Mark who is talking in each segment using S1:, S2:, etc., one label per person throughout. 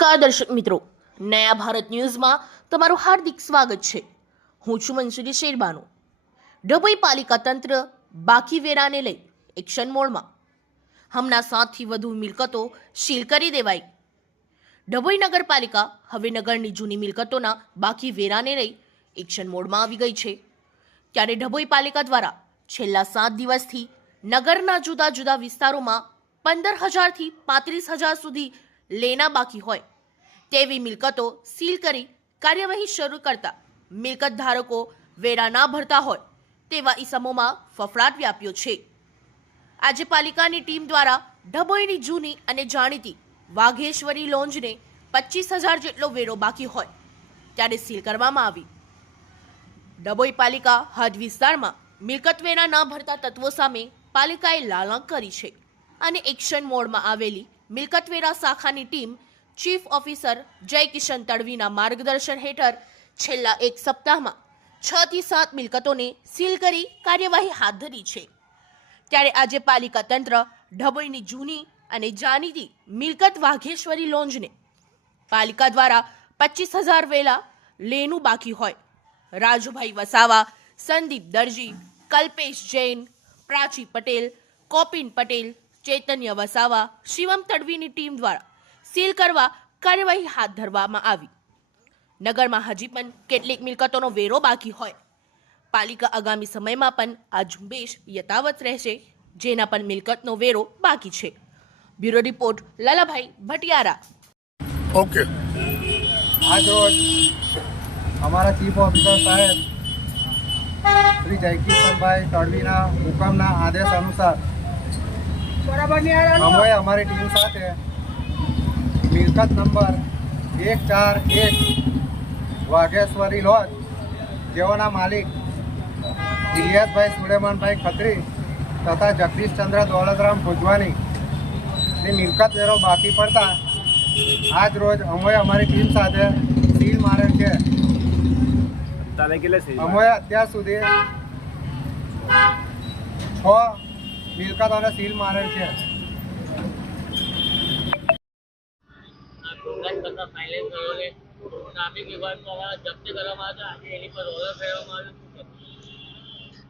S1: નમસ્કાર દર્શક મિત્રો. નયા ભારત ન્યૂઝમાં તમારું હાર્દિક સ્વાગત છે. હું છું મનસુરી શેરબાનો. ડભોઈ પાલિકા તંત્ર બાકી વેરાને લઈ એક્શન મોડમાં. હમણાં સાતથી વધુ મિલકતો સીલ કરી દેવાઈ. ડભોઈ નગરપાલિકા હવે નગરની જૂની મિલકતોના બાકી વેરાને લઈ એક્શન મોડમાં આવી ગઈ છે. ત્યારે ડભોઈ પાલિકા દ્વારા છેલ્લા સાત દિવસથી નગરના જુદા જુદા વિસ્તારોમાં પંદર હજારથી પાંત્રીસ હજાર સુધી લેના બાકી હોય. તેવી મિલકતો સીલ કરી કાર્યવાહી શરૂ કરતા મિલકત ધારકો વેરા ના ભરતા હોય તેવા ઈસમોમાં ફફડાટ વ્યાપ્યો છે. આજે પાલિકાની ટીમ દ્વારા ડભોઈની જૂની અને જાણીતી વાઘેશ્વરી લોન્જને પચીસ હજાર જેટલો વેરો બાકી હોય ત્યારે સીલ કરવામાં આવી. ડભોઈ પાલિકા હદ વિસ્તારમાં મિલકત વેરા ન ભરતા તત્વો સામે પાલિકાએ લાલાંક કરી છે અને એક્શન મોડમાં આવેલી મિલકત વેરા શાખાની ટીમ ચીફ ઓફિસર જય કિશન તડવીના માર્ગદર્શન હેઠળ છેલ્લા એક સપ્તાહમાં છ થી સાત મિલકતોને સીલ કરી કાર્યવાહી હાથ ધરી છે. ત્યારે આજે પાલિકા તંત્ર ઢબોઈની જૂની અને જાણીતી મિલકત વાઘેશ્વરી લોન્જને પાલિકા દ્વારા પચીસ હજાર વેલા લેનું બાકી હોય. રાજુભાઈ વસાવા, સંદીપ દરજી, કલ્પેશ જૈન, પ્રાચી પટેલ, કોપિન પટેલ ચૈતન્ય વસાવા શિવમ તડવીની ટીમ દ્વારા સીલ કરવા કાર્યવાહી હાથ ધરવામાં આવી. નગરમાં હજી પણ કેટલીક મિલકતોનો વેરો બાકી હોય. પાલિકા આગામી સમયમાં પણ આ ઝુંબેશ યથાવત રહેશે, જેના પણ મિલકતનો વેરો બાકી છે. Bureau report,
S2: Lalabhai
S3: Bhatiyara. Okay. અમારા ચીફ ઓફિસર સાહેબ શ્રી જયકિશનભાઈ તડવીના હુકમના આદેશ અનુસાર અમે અમારી ટીમ સાથે. મિલકત નંબર એક ચાર એક વાઘેશ્વરી લોજ જેઓના માલિક ઇલિયાસભાઈ સુલેમાનભાઈ ખત્રી તથા જગદીશચંદ્ર દોલતરામ ભુજવાની. ની મિલકત વેરો બાકી પડતા આજ રોજ અમે અમારી ટીમ સાથે સીલ મારેલ છે.
S4: તારે છે
S3: અમે અત્યાર સુધી છ મિલકતોને સીલ મારેલ છે?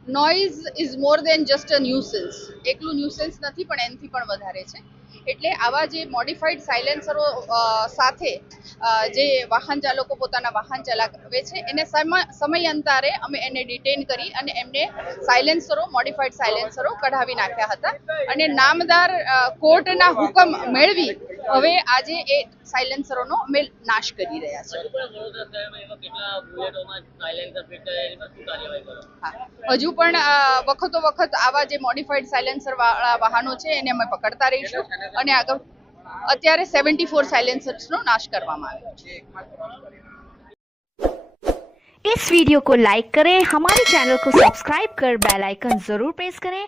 S5: Noise is more than just a nuisance એકલું ન્યુસન્સ નથી, પણ એનથી પણ વધારે છે એટલે આવા જે મોડિફાઈડ સાયલેન્સરો સાથે જે વાહન ચાલકો પોતાના વાહન ચલાવે છે, એને સમ- સમયાંતરે અમે એને ડિટેન કરી અને એમને સાયલેન્સરો મોડિફાઈડ સાયલેન્સરો કઢાવી નાખ્યા હતા. અને નામદાર કોર્ટના હુકમ મેળવી હવે આજે એ સાયલેન્સરોનો અમે નાશ કરી રહ્યા છીએ
S6: હજુ પણ વડોદરા શહેરમાં એવા કેટલા બુલેટોમાં સાયલેન્સર ફિટ કરે એની પર શું કાર્યવાહી કરો
S5: હા હજુ પણ અ, વખતો વખત આવા જે મોડિફાઈડ સાયલેન્સર વાળા વાહનો છે એને અમે પકડતા રહીશું અને આગળ અત્યારે સેવન્ટી ફોર સાયલેન્સર્સનો નાશ કરવામાં આવ્યો છે
S7: इस वीडियो को लाइक करें हमारे चैनल को सब्सक्राइब कर बेल आइकन जरूर प्रेस करें